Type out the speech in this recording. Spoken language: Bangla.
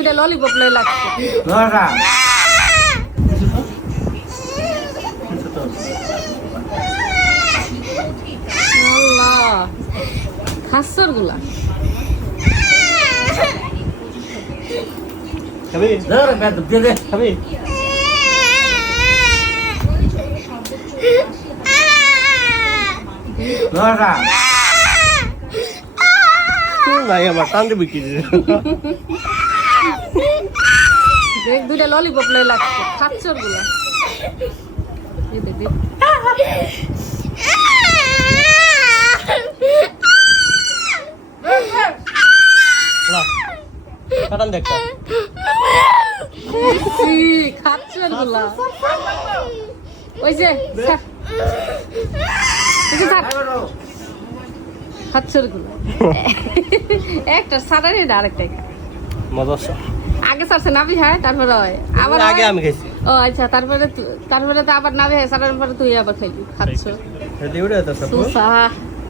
দুইটা ললিপপ লই লাগছে আল্লাহ খাসর গুলা খাবি ধর পেট দিয়ে দে খাবি ধরা নাই আমার টানতে বিক্রি দেখ দুইটা ললিপপ লই লাগছে খাসর গুলা এই দেখ কাটান দেখ খাচ্ছর গুলা ওই যে খাচ্ছর গুলা একটা সারারে আরেকটা মজা আগে সারছে নাবি হয় তারপরে হয় আবার আগে আমি খাইছি ও আচ্ছা তারপরে তো আবার নাবি হয় সারার পরে তুই আবার খাইলি খাচ্ছ দিউরে তো সব